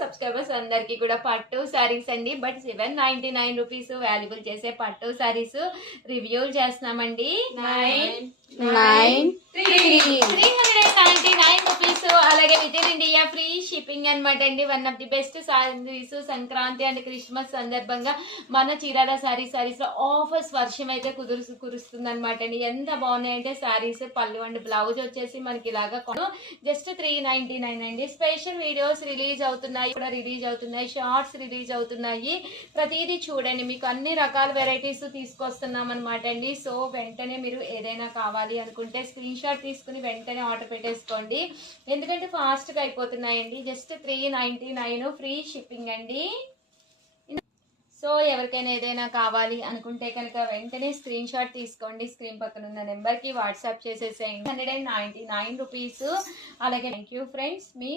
Subscribers అందరికి కూడా పట్టు సారీస్ అండి. బట్ 799 రూపీస్ వాల్యుబుల్ చేసే పట్టు సారీస్ రివ్యూలు చేస్తున్నామండి. 399 రూపీస్. అలాగే with in India free shipping అనమాట అండి. One of the best saris. Sankranti and Christmas సందర్భంగా మన చీరాల సారీస్ లో ఆఫర్స్ వర్షం అయితే కురుస్తుంది అనమాట అండి. ఎంత బాగున్నాయంటే సారీస్. పళ్ళు అండ్ బ్లౌజ్ వచ్చేసి మనకి ఇలాగా జస్ట్ 399 అండి. స్పెషల్ వీడియోస్ రిలీజ్ అవుతున్నాయి, షార్ట్స్ రిలీజ్ అవుతున్నాయి. ప్రతిదీ చూడండి, మీకు అన్ని రకాల వెరైటీస్ తీసుకొస్తున్నాం అనమాట అండి. సో వెంటనే మీరు ఏదైనా కావాలి అనుకుంటే స్క్రీన్ షాట్ తీసుకుని వెంటనే ఆర్డర్ పెట్టేసుకోండి, ఎందుకంటే ఫాస్ట్ గా అయిపోతున్నాయండి. జస్ట్ 399 ఫ్రీ షిప్పింగ్ అండి. సో ఎవరికైనా ఏదైనా కావాలి అనుకుంటే కనుక వెంటనే స్క్రీన్ షాట్ తీసుకోండి, స్క్రీన్ పక్కన ఉన్న నెంబర్ కి వాట్సాప్ చేసేసేయండి. 199 రూపీస్. అలాగే థ్యాంక్ యూ ఫ్రెండ్స్. మీ